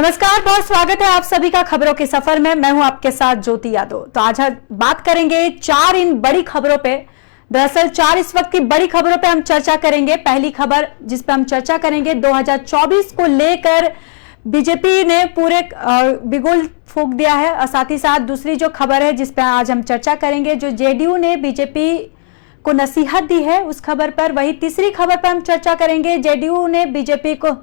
नमस्कार, बहुत स्वागत है आप सभी का खबरों के सफर में। मैं हूं आपके साथ ज्योति यादव। तो आज बात करेंगे चार इन बड़ी खबरों पे। दरअसल चार इस वक्त की बड़ी खबरों पे हम चर्चा करेंगे। पहली खबर जिस पे हम चर्चा करेंगे 2024 को लेकर बीजेपी ने पूरे बिगुल फूंक दिया है, और साथ ही साथ दूसरी जो खबर है जिस पे आज हम चर्चा करेंगे, जो जेडीयू ने बीजेपी को नसीहत दी है उस खबर पर। वही तीसरी खबर पर हम चर्चा करेंगे, जेडीयू ने बीजेपी को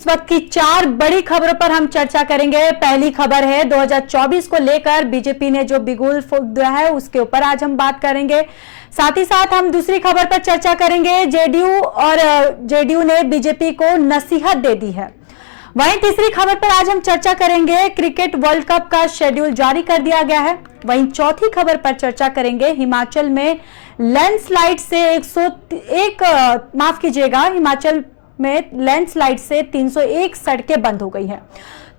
इस वक्त की चार बड़ी खबरों पर हम चर्चा करेंगे। पहली खबर है 2024 को लेकर बीजेपी ने जो बिगुल फूंक दिया है उसके ऊपर आज हम बात करेंगे। साथ ही साथ हम दूसरी खबर पर चर्चा करेंगे, जेडीयू ने बीजेपी को नसीहत दे दी है। वहीं तीसरी खबर पर आज हम चर्चा करेंगे, क्रिकेट वर्ल्ड कप का शेड्यूल जारी कर दिया गया है। वहीं चौथी खबर पर चर्चा करेंगे, हिमाचल में लैंडस्लाइड से हिमाचल में लैंडस्लाइड से 301 सड़कें बंद हो गई हैं।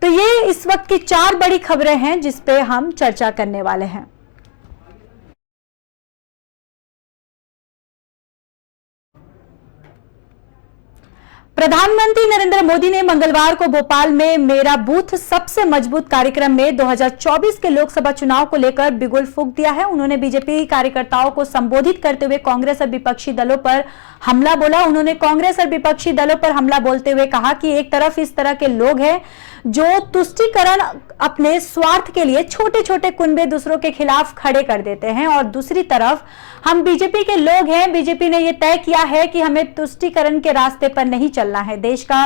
तो ये इस वक्त की चार बड़ी खबरें हैं जिस पे हम चर्चा करने वाले हैं। प्रधानमंत्री नरेंद्र मोदी ने मंगलवार को भोपाल में मेरा बूथ सबसे मजबूत कार्यक्रम में 2024 के लोकसभा चुनाव को लेकर बिगुल फूंक दिया है। उन्होंने बीजेपी कार्यकर्ताओं को संबोधित करते हुए कांग्रेस और विपक्षी दलों पर हमला बोला। उन्होंने कांग्रेस और विपक्षी दलों पर हमला बोलते हुए कहा कि एक तरफ इस तरह के लोग हैं जो तुष्टीकरण अपने स्वार्थ के लिए छोटे छोटे कुनबे दूसरों के खिलाफ खड़े कर देते हैं, और दूसरी तरफ हम बीजेपी के लोग हैं। बीजेपी ने यह तय किया है कि हमें तुष्टीकरण के रास्ते पर नहीं चलना है। देश का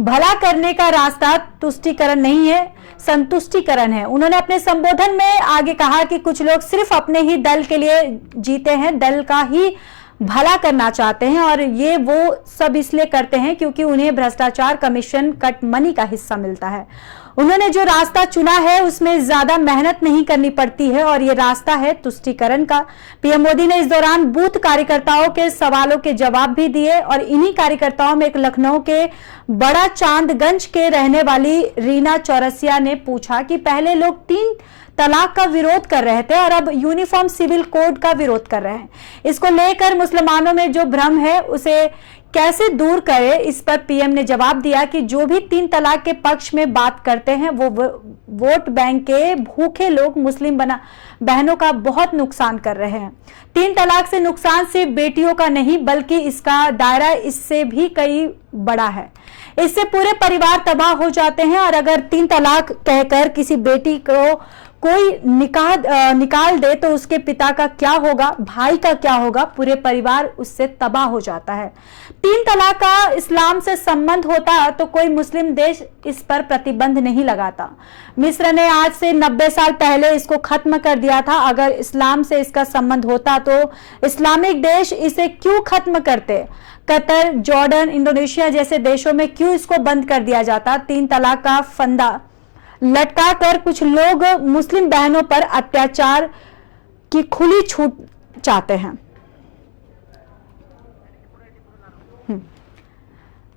भला करने का रास्ता तुष्टीकरण नहीं है, संतुष्टीकरण है। उन्होंने अपने संबोधन में आगे कहा कि कुछ लोग सिर्फ अपने ही दल के लिए जीते हैं, दल का ही भला करना चाहते हैं, और ये वो सब इसलिए करते हैं क्योंकि उन्हें भ्रष्टाचार, कमीशन, कट मनी का हिस्सा मिलता है। उन्होंने जो रास्ता चुना है उसमें ज्यादा मेहनत नहीं करनी पड़ती है, और ये रास्ता है तुष्टीकरण का। पीएम मोदी ने इस दौरान बूथ कार्यकर्ताओं के सवालों के जवाब भी दिए, और इन्हीं कार्यकर्ताओं में एक लखनऊ के बड़ा चांदगंज के रहने वाली रीना चौरसिया ने पूछा कि पहले लोग 3 तलाक का विरोध कर रहे थे और अब यूनिफॉर्म सिविल कोड का विरोध कर रहे हैं। इसको लेकर मुसलमानों में जो भ्रम है उसे कैसे दूर करे, इस पर पीएम ने जवाब दिया कि जो भी 3 तलाक के पक्ष में बात करते हैं वो वोट बैंक के भूखे लोग मुस्लिम बहनों का बहुत नुकसान कर रहे हैं। 3 तलाक से नुकसान सिर्फ बेटियों का नहीं बल्कि इसका दायरा इससे भी कई बड़ा है। इससे पूरे परिवार तबाह हो जाते हैं, और अगर 3 तलाक कहकर किसी बेटी को कोई निकाल दे तो उसके पिता का क्या होगा, भाई का क्या होगा, पूरे परिवार उससे तबाह हो जाता है। 3 तलाक का इस्लाम से संबंध होता तो कोई मुस्लिम देश इस पर प्रतिबंध नहीं लगाता। मिस्र ने आज से 90 साल पहले इसको खत्म कर दिया था। अगर इस्लाम से इसका संबंध होता तो इस्लामिक देश इसे क्यों खत्म करते? कतर, जॉर्डन, इंडोनेशिया जैसे देशों में क्यों इसको बंद कर दिया जाता? 3 तलाक का फंदा लटका कर कुछ लोग मुस्लिम बहनों पर अत्याचार की खुली छूट चाहते हैं। तो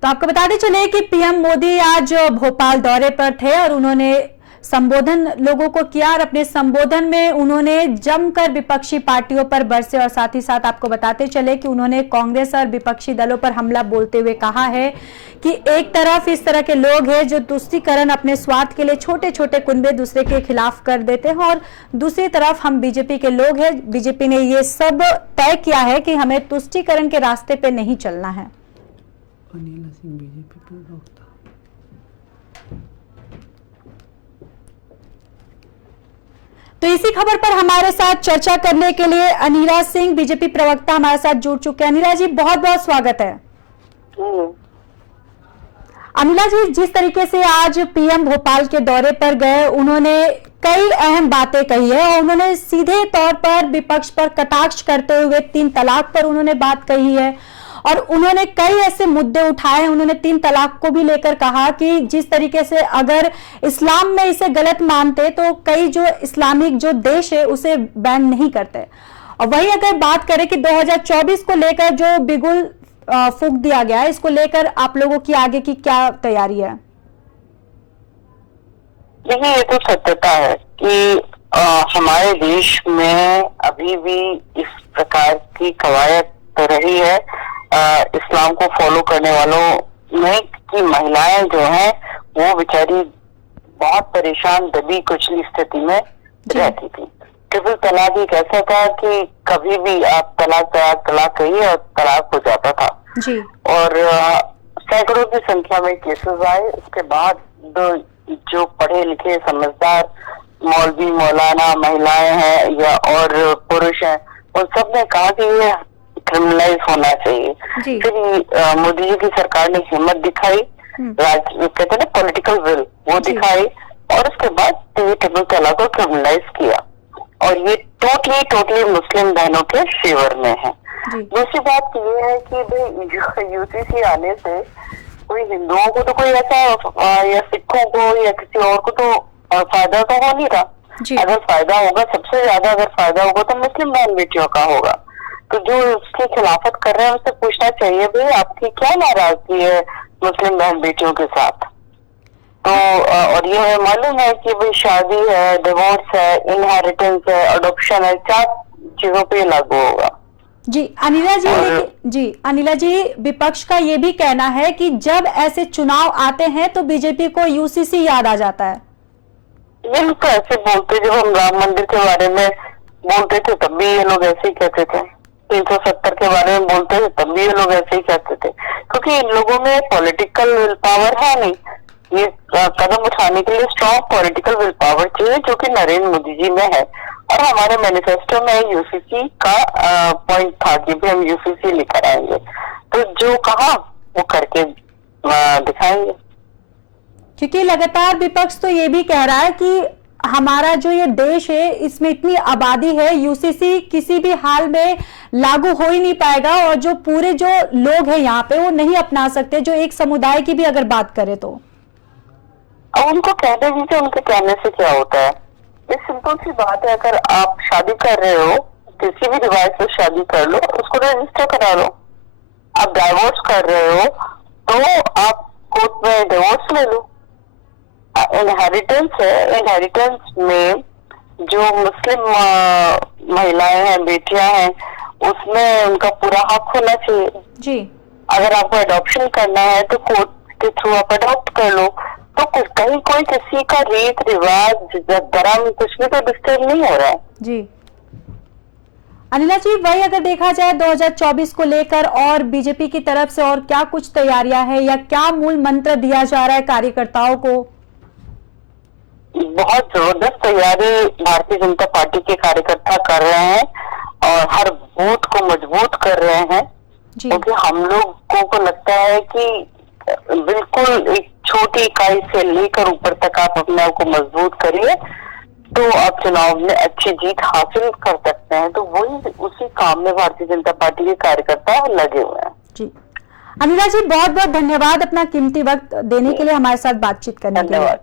आपको बताते चले कि पीएम मोदी आज भोपाल दौरे पर थे और उन्होंने संबोधन लोगों को किया, और अपने संबोधन में उन्होंने जमकर विपक्षी पार्टियों पर बरसे। और साथ ही साथ आपको बताते चले कि उन्होंने कांग्रेस और विपक्षी दलों पर हमला बोलते हुए कहा है कि एक तरफ इस तरह के लोग हैं जो तुष्टीकरण अपने स्वार्थ के लिए छोटे छोटे कुनबे दूसरे के खिलाफ कर देते हैं, और दूसरी तरफ हम बीजेपी के लोग हैं। बीजेपी ने ये सब तय किया है कि हमें तुष्टीकरण के रास्ते पे नहीं चलना है। तो इसी खबर पर हमारे साथ चर्चा करने के लिए अनिला सिंह, बीजेपी प्रवक्ता, हमारे साथ जुड़ चुके हैं। अनिला जी, बहुत बहुत स्वागत है। अनिला जी, जिस तरीके से आज पीएम भोपाल के दौरे पर गए, उन्होंने कई अहम बातें कही है, और उन्होंने सीधे तौर पर विपक्ष पर कटाक्ष करते हुए 3 तलाक पर उन्होंने बात कही है, और उन्होंने कई ऐसे मुद्दे उठाए। उन्होंने 3 तलाक को भी लेकर कहा कि जिस तरीके से अगर इस्लाम में इसे गलत मानते तो कई जो इस्लामिक जो देश है उसे बैन नहीं करते। और वही अगर बात करें कि 2024 को लेकर जो बिगुल फूंक दिया गया है, इसको लेकर आप लोगों की आगे की क्या तैयारी है? देखिए, ये तो सत्यता है कि हमारे देश में अभी भी इस प्रकार की कवायद तो रही है इस्लाम को फॉलो करने वालों में कि महिलाएं जो हैं वो बेचारी बहुत परेशान, दबी कुचली स्थिति में रहती थी। ट्रिपल तलाक एक ऐसा था कि कभी भी आप तलाक तलाक तलाक कहिए और तलाक हो जाता था जी। और सैकड़ों की संख्या में केसेस आए। उसके बाद जो पढ़े लिखे समझदार मौलवी मौलाना महिलाएं हैं या और पुरुष हैं, उन सब ने कहा कि ये क्रिमिनलाइज होना चाहिए। फिर मोदी जी की सरकार ने हिम्मत दिखाई, कहते हैं ना पॉलिटिकल विल, वो दिखाई और उसके बाद ट्रिपल तलाक को क्रिमिनलाइज किया और ये टोटली मुस्लिम बहनों के फेवर में है। दूसरी बात ये है कि भाई यूसीसी आने से कोई हिंदुओं को तो कोई ऐसा या सिखों को या किसी और को तो फायदा तो हो नहीं रहा। अगर फायदा होगा, सबसे ज्यादा अगर फायदा होगा तो मुस्लिम बहन बेटियों का होगा। तो जो उसकी खिलाफत कर रहे हैं उससे पूछना चाहिए भाई आपकी क्या नाराजगी है मुस्लिम बहन बेटियों के साथ। तो और ये हमें मालूम है कि भाई शादी है, डिवोर्स है, इनहेरिटेंस है, अडॉप्शन है, 4 चीजों पे लागू होगा। जी अनिला जी, अनिला जी, विपक्ष का ये भी कहना है कि जब ऐसे चुनाव आते हैं तो बीजेपी को यूसीसी याद आ जाता है। ये लोग तो ऐसे बोलते, जब हम राम मंदिर के बारे में बोलते थे तब भी ये लोग ऐसे ही कहते थे, 370 के बारे में बोलते थे तब भी ये लोग ऐसे ही कहते थे, क्योंकि इन लोगों में पॉलिटिकल विल पावर है नहीं। ये कदम उठाने के लिए स्ट्रॉन्ग पॉलिटिकल विल पावर चाहिए जो कि नरेंद्र मोदी जी में है और हमारे मैनिफेस्टो में यूसीसी का पॉइंट था कि भी हम यूसीसी लेकर आएंगे। तो जो कहा वो करके दिखाएंगे। क्योंकि लगातार विपक्ष तो ये भी कह रहा है कि हमारा जो ये देश है इसमें इतनी आबादी है, यूसीसी किसी भी हाल में लागू हो ही नहीं पाएगा और जो पूरे जो लोग हैं यहाँ पे वो नहीं अपना सकते, जो एक समुदाय की भी अगर बात करें तो। अब उनको कहने दीजिए, उनके कहने से क्या होता है। ये सिंपल सी बात है, अगर आप शादी कर रहे हो, किसी भी रिवाज से शादी कर लो, उसको रजिस्टर करा लो। आप डाइवोर्स कर रहे हो तो आप कोर्ट में डिवोर्स ले लो। इनहेरिटेंस है, इनहेरिटेंस में जो मुस्लिम महिलाएं हैं, बेटियां हैं, उसमें उनका पूरा हक होना चाहिए जी। अगर आपको अडॉप्शन करना है तो कोर्ट के थ्रू आप अडॉप्ट कर लो। तो कहीं कोई किसी का रीत रिवाज धर्म कुछ भी तो डिस्टर्ब नहीं हो रहा है जी। अनिला जी, वही अगर देखा जाए 2024 को लेकर और बीजेपी की तरफ से और क्या कुछ तैयारियां हैं या क्या मूल मंत्र दिया जा रहा है कार्यकर्ताओं को? बहुत जबरदस्त तैयारी भारतीय जनता पार्टी के कार्यकर्ता कर रहे हैं और हर बूथ को मजबूत कर रहे हैं, क्योंकि हम लोगों को लगता है कि बिल्कुल एक छोटी इकाई से लेकर ऊपर तक आप अपने आप को मजबूत करिए तो आप चुनाव में अच्छी जीत हासिल कर सकते हैं। तो वही उसी काम में भारतीय जनता पार्टी के कार्यकर्ता लगे हुए हैं। जी अनिला जी, बहुत बहुत धन्यवाद अपना कीमती वक्त देने के लिए, हमारे साथ बातचीत करने के लिए।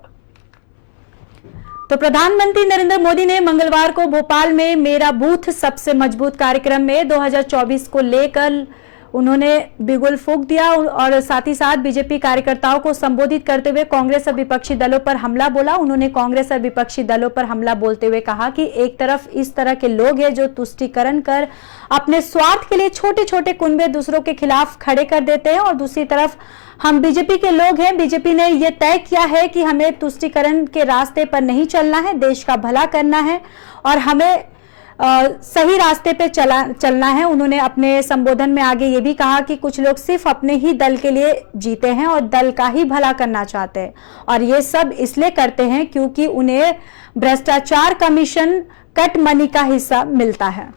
तो प्रधानमंत्री नरेंद्र मोदी ने मंगलवार को भोपाल में मेरा बूथ सबसे मजबूत कार्यक्रम में 2024 को लेकर उन्होंने बिगुल फूंक दिया और साथ ही साथ बीजेपी कार्यकर्ताओं को संबोधित करते हुए कांग्रेस और विपक्षी दलों पर हमला बोला। उन्होंने कांग्रेस और विपक्षी दलों पर हमला बोलते हुए कहा कि एक तरफ इस तरह के लोग हैं जो तुष्टीकरण कर अपने स्वार्थ के लिए छोटे छोटे कुनबे दूसरों के खिलाफ खड़े कर देते हैं और दूसरी तरफ हम बीजेपी के लोग हैं। बीजेपी ने यह तय किया है कि हमें तुष्टीकरण के रास्ते पर नहीं चलना है, देश का भला करना है और हमें सही रास्ते पे चलना है। उन्होंने अपने संबोधन में आगे ये भी कहा कि कुछ लोग सिर्फ अपने ही दल के लिए जीते हैं और दल का ही भला करना चाहते हैं और ये सब इसलिए करते हैं क्योंकि उन्हें भ्रष्टाचार कमीशन कट मनी का हिस्सा मिलता है।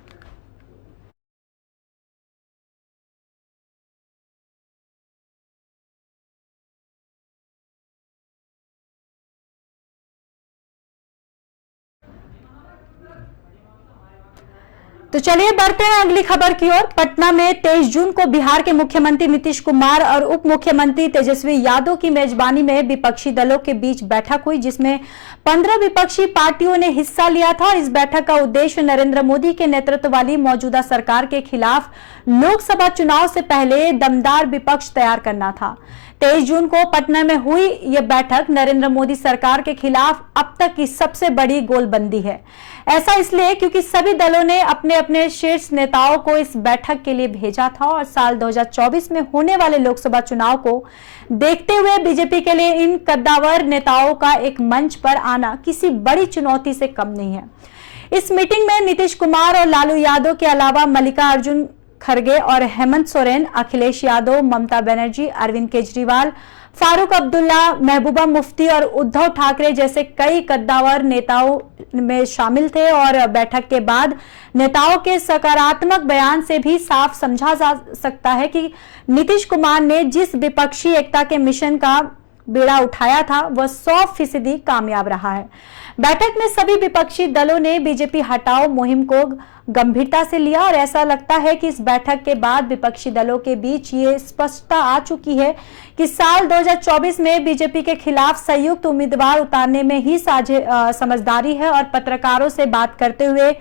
तो चलिए बढ़ते हैं अगली खबर की ओर। पटना में 23 जून को बिहार के मुख्यमंत्री नीतीश कुमार और उप मुख्यमंत्री तेजस्वी यादव की मेजबानी में विपक्षी दलों के बीच बैठक हुई, जिसमें 15 विपक्षी पार्टियों ने हिस्सा लिया था। इस बैठक का उद्देश्य नरेंद्र मोदी के नेतृत्व वाली मौजूदा सरकार के खिलाफ लोकसभा चुनाव से पहले दमदार विपक्ष तैयार करना था। 23 जून को पटना में हुई यह बैठक नरेंद्र मोदी सरकार के खिलाफ अब तक की सबसे बड़ी गोलबंदी है। ऐसा इसलिए क्योंकि सभी दलों ने अपने अपने शीर्ष नेताओं को इस बैठक के लिए भेजा था और साल 2024 में होने वाले लोकसभा चुनाव को देखते हुए बीजेपी के लिए इन कद्दावर नेताओं का एक मंच पर आना किसी बड़ी चुनौती से कम नहीं है। इस मीटिंग में नीतीश कुमार और लालू यादव के अलावा मल्लिकार्जुन खड़गे और हेमंत सोरेन, अखिलेश यादव, ममता बनर्जी, अरविंद केजरीवाल, फारूक अब्दुल्ला, महबूबा मुफ्ती और उद्धव ठाकरे जैसे कई कद्दावर नेताओं में शामिल थे। और बैठक के बाद नेताओं के सकारात्मक बयान से भी साफ समझा जा सकता है कि नीतीश कुमार ने जिस विपक्षी एकता के मिशन का बेड़ा उठाया था वह 100% कामयाब रहा है। बैठक में सभी विपक्षी दलों ने बीजेपी हटाओ मुहिम को गंभीरता से लिया और ऐसा लगता है कि इस बैठक के बाद विपक्षी दलों के बीच ये स्पष्टता आ चुकी है कि साल 2024 में बीजेपी के खिलाफ संयुक्त उम्मीदवार उतारने में ही समझदारी है। और पत्रकारों से बात करते हुए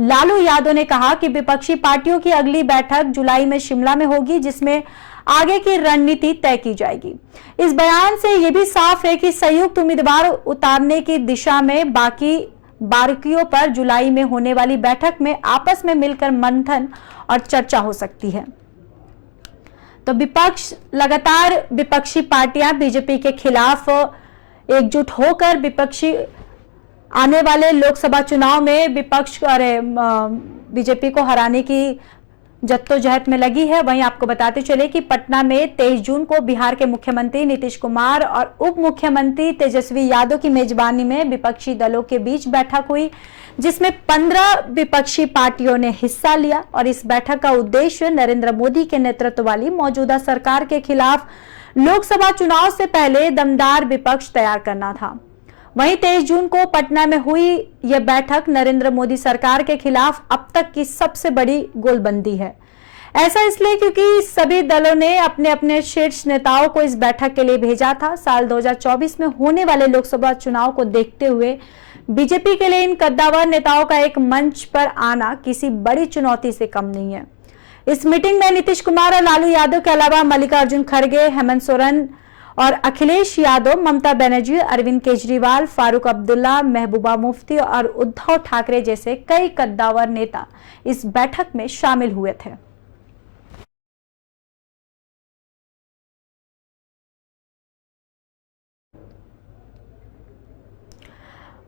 लालू यादव ने कहा कि विपक्षी पार्टियों की अगली बैठक जुलाई में शिमला में होगी, जिसमें आगे की रणनीति तय की जाएगी। इस बयान से यह भी साफ है कि संयुक्त उम्मीदवार उतारने की दिशा में बाकी बारीकियों पर जुलाई में होने वाली बैठक में आपस में मिलकर मंथन और चर्चा हो सकती है। तो लगातार विपक्षी पार्टियां बीजेपी के खिलाफ एकजुट होकर विपक्षी आने वाले लोकसभा चुनाव में बीजेपी को हराने की जद्दोजहद में लगी है। वहीं आपको बताते चले कि पटना में 23 जून को बिहार के मुख्यमंत्री नीतीश कुमार और उप मुख्यमंत्री तेजस्वी यादव की मेजबानी में विपक्षी दलों के बीच बैठक हुई, जिसमें 15 विपक्षी पार्टियों ने हिस्सा लिया। और इस बैठक का उद्देश्य नरेंद्र मोदी के नेतृत्व वाली मौजूदा सरकार के खिलाफ लोकसभा चुनाव से पहले दमदार विपक्ष तैयार करना था। वहीं 23 जून को पटना में हुई यह बैठक नरेंद्र मोदी सरकार के खिलाफ अब तक की सबसे बड़ी गोलबंदी है। ऐसा इसलिए क्योंकि सभी दलों ने अपने अपने शीर्ष नेताओं को इस बैठक के लिए भेजा था। साल 2024 में होने वाले लोकसभा चुनाव को देखते हुए बीजेपी के लिए इन कद्दावर नेताओं का एक मंच पर आना किसी बड़ी चुनौती से कम नहीं है। इस मीटिंग में नीतीश कुमार और लालू यादव के अलावा मल्लिकार्जुन खड़गे, हेमंत सोरेन और अखिलेश यादव, ममता बनर्जी, अरविंद केजरीवाल, फारूक अब्दुल्ला, महबूबा मुफ्ती और उद्धव ठाकरे जैसे कई कद्दावर नेता इस बैठक में शामिल हुए थे।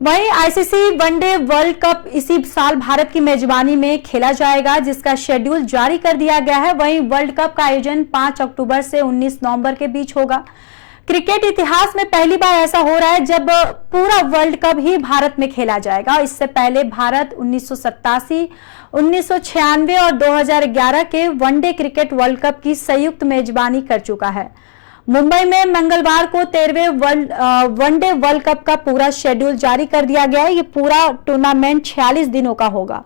वहीं आईसीसी वनडे वर्ल्ड कप इसी साल भारत की मेजबानी में खेला जाएगा, जिसका शेड्यूल जारी कर दिया गया है। वहीं वर्ल्ड कप का आयोजन 5 अक्टूबर से 19 नवंबर के बीच होगा। क्रिकेट इतिहास में पहली बार ऐसा हो रहा है जब पूरा वर्ल्ड कप ही भारत में खेला जाएगा। इससे पहले भारत 1987, 1996 और 2011 के वनडे क्रिकेट वर्ल्ड कप की संयुक्त मेजबानी कर चुका है। मुंबई में मंगलवार को 13वें वनडे वर्ल्ड कप का पूरा शेड्यूल जारी कर दिया गया है। ये पूरा टूर्नामेंट 46 दिनों का होगा।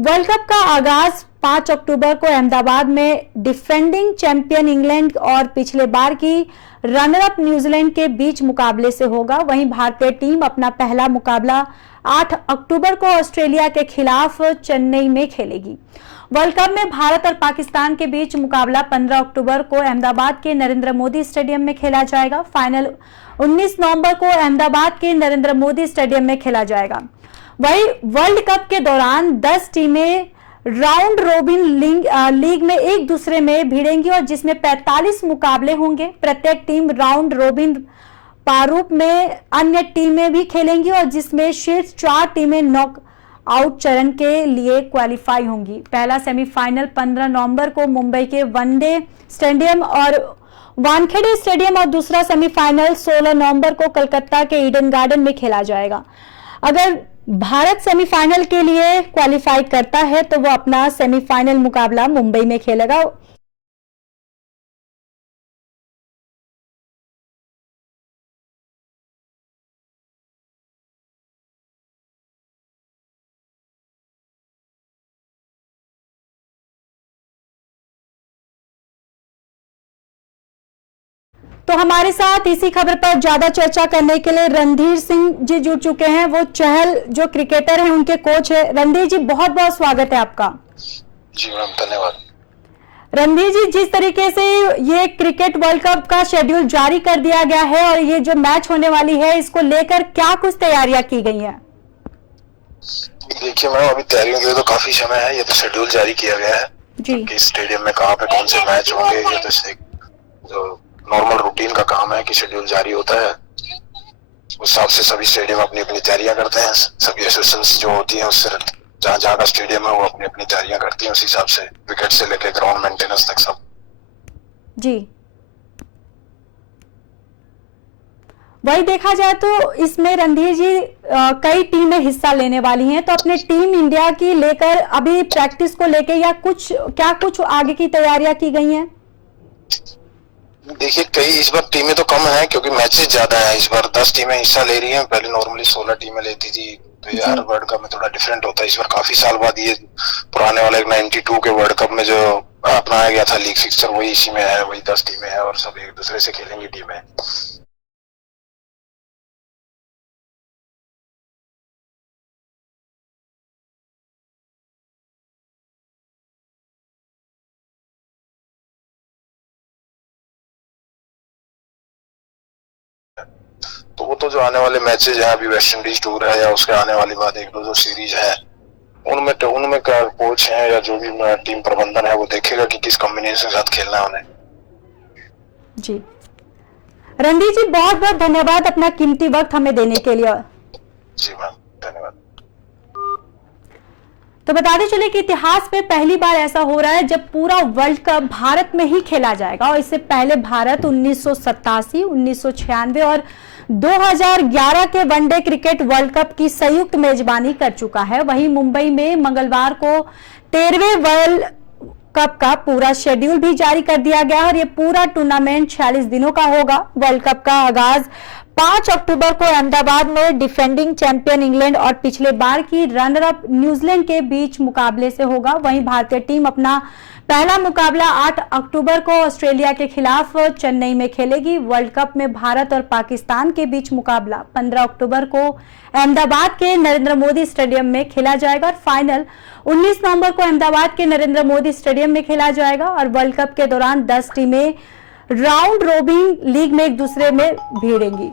वर्ल्ड कप का आगाज 5 अक्टूबर को अहमदाबाद में डिफेंडिंग चैंपियन इंग्लैंड और पिछले बार की रनर-अप न्यूजीलैंड के बीच मुकाबले से होगा। वहीं भारतीय टीम अपना पहला मुकाबला 8 अक्टूबर को ऑस्ट्रेलिया के खिलाफ चेन्नई में खेलेगी। वर्ल्ड कप में भारत और पाकिस्तान के बीच मुकाबला 15 अक्टूबर को अहमदाबाद के नरेंद्र मोदी स्टेडियम में खेला जाएगा। फाइनल 19 नवंबर को अहमदाबाद के नरेंद्र मोदी स्टेडियम में खेला जाएगा। वहीं वर्ल्ड कप के दौरान 10 टीमें राउंड रोबिन लीग में एक दूसरे में भिड़ेंगी और जिसमें 45 मुकाबले होंगे। प्रत्येक टीम राउंड रोबिन प्रारूप में अन्य टीमें भी खेलेंगी और जिसमें शीर्ष 4 टीमें नॉक आउट चरण के लिए क्वालिफाई होंगी। पहला सेमीफाइनल 15 नवंबर को मुंबई के वनडे स्टेडियम और वानखेड़े स्टेडियम और दूसरा सेमीफाइनल 16 नवंबर को कोलकाता के ईडन गार्डन में खेला जाएगा। अगर भारत सेमीफाइनल के लिए क्वालिफाई करता है तो वो अपना सेमीफाइनल मुकाबला मुंबई में खेलेगा। तो हमारे साथ इसी खबर पर ज्यादा चर्चा करने के लिए रणधीर सिंह जी जुड़ चुके हैं। वो चहल जो क्रिकेटर हैं उनके कोच है। रणधीर जी बहुत बहुत स्वागत है आपका। जी मैम, धन्यवाद। रणधीर जी, जिस तरीके से ये क्रिकेट वर्ल्ड कप का शेड्यूल जारी कर दिया गया है और ये जो मैच होने वाली है, इसको लेकर क्या कुछ तैयारियां की गई हैं? देखिए मैम, अभी तैयारियों के लिए तो काफी समय है। ये तो शेड्यूल जारी किया गया है कि स्टेडियम में कहाँ पे कौन से मैच होंगे। ये तो जो नॉर्मल रूटीन का काम है कि शेड्यूल जारी होता है, उस हिसाब से सभी स्टेडियम अपनी अपनी तैयारियां करते हैं। सभी एसोसिएशंस जो होती हैं उससे जहाँ जहाँ का स्टेडियम है वो अपनी अपनी तैयारियां करती हैं उस हिसाब से, विकेट से लेकर ग्राउंड मेंटेनेंस तक सब। जी, वही देखा जाए तो इसमें रणधीर जी कई टीमें हिस्सा लेने वाली हैं, तो अपने टीम इंडिया की लेकर अभी प्रैक्टिस को लेकर या कुछ आगे की तैयारियां की गई हैं? देखिए, कई इस बार टीमें तो कम हैं क्योंकि मैचेस ज्यादा हैं। इस बार 10 टीमें हिस्सा ले रही हैं। पहले नॉर्मली 16 टीमें लेती थी, तो ये हर वर्ल्ड कप में थोड़ा डिफरेंट होता है। इस बार काफी साल बाद ये पुराने वाले 92 के वर्ल्ड कप में जो अपनाया गया था लीग फिक्सचर, वही इसी में है। वही 10 टीमें हैं और सब एक दूसरे से खेलेंगी टीमें। तो वो तो जो आने वाले मैचेज हैं, अभी वेस्ट इंडीज टूर है या उसके आने वाली बात एक दो जो सीरीज है, उनमें क्या कोच है या जो भी टीम प्रबंधन है वो देखेगा कि किस कॉम्बिनेशन के साथ खेलना है उन्हें। जी, रणधीर जी, बहुत बहुत धन्यवाद अपना कीमती वक्त हमें देने के लिए। जी मैम, धन्यवाद। तो बताते चले कि इतिहास में पहली बार ऐसा हो रहा है जब पूरा वर्ल्ड कप भारत में ही खेला जाएगा। और इससे पहले भारत 1987, 1996 और 2011 के वनडे क्रिकेट वर्ल्ड कप की संयुक्त मेजबानी कर चुका है। वहीं मुंबई में मंगलवार को 13वें वर्ल्ड कप का पूरा शेड्यूल भी जारी कर दिया गया और ये पूरा टूर्नामेंट 46 दिनों का होगा। वर्ल्ड कप का आगाज 5 अक्टूबर को अहमदाबाद में डिफेंडिंग चैंपियन इंग्लैंड और पिछले बार की रनर अप न्यूजीलैंड के बीच मुकाबले से होगा। वहीं भारतीय टीम अपना पहला मुकाबला 8 अक्टूबर को ऑस्ट्रेलिया के खिलाफ चेन्नई में खेलेगी। वर्ल्ड कप में भारत और पाकिस्तान के बीच मुकाबला 15 अक्टूबर को अहमदाबाद के नरेंद्र मोदी स्टेडियम में खेला जाएगा और फाइनल 19 नवंबर को अहमदाबाद के नरेंद्र मोदी स्टेडियम में खेला जाएगा। और वर्ल्ड कप के दौरान 10 टीमें राउंड रोबिन लीग में एक दूसरे में भिड़ेंगी।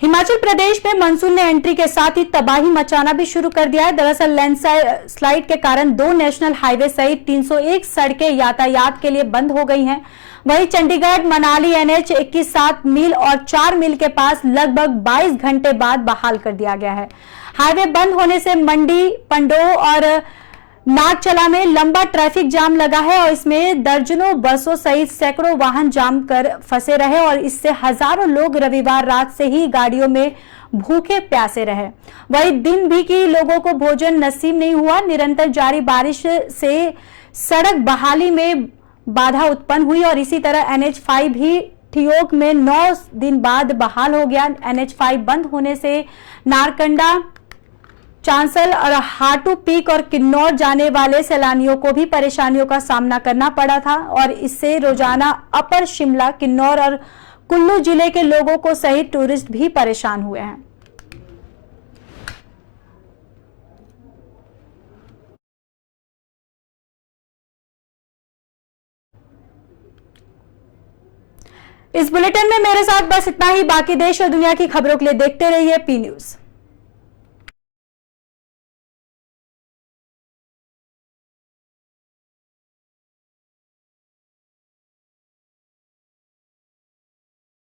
हिमाचल प्रदेश में मानसून ने एंट्री के साथ ही तबाही मचाना भी शुरू कर दिया है। दरअसल लैंडस्लाइड के कारण 2 नेशनल हाईवे सहित 301 सड़कें यातायात के लिए बंद हो गई हैं। वहीं चंडीगढ़ मनाली NH 21 7 मील और 4 मील के पास लगभग 22 घंटे बाद बहाल कर दिया गया है। हाईवे बंद होने से मंडी, पंडोह और नागचला में लंबा ट्रैफिक जाम लगा है और इसमें दर्जनों बसों सहित सैकड़ों वाहन जाम कर फंसे रहे और इससे हजारों लोग रविवार रात से ही गाड़ियों में भूखे प्यासे रहे। वहीं दिन भी की लोगों को भोजन नसीब नहीं हुआ। निरंतर जारी बारिश से सड़क बहाली में बाधा उत्पन्न हुई और इसी तरह NH 5 भी ठियोग में 9 दिन बाद बहाल हो गया। NH 5 बंद होने से नारकंडा, चांसल और हाटू पीक और किन्नौर जाने वाले सैलानियों को भी परेशानियों का सामना करना पड़ा था और इससे रोजाना अपर शिमला, किन्नौर और कुल्लू जिले के लोगों को सहित टूरिस्ट भी परेशान हुए हैं। इस बुलेटिन में मेरे साथ बस इतना ही। बाकी देश और दुनिया की खबरों के लिए देखते रहिए P न्यूज़।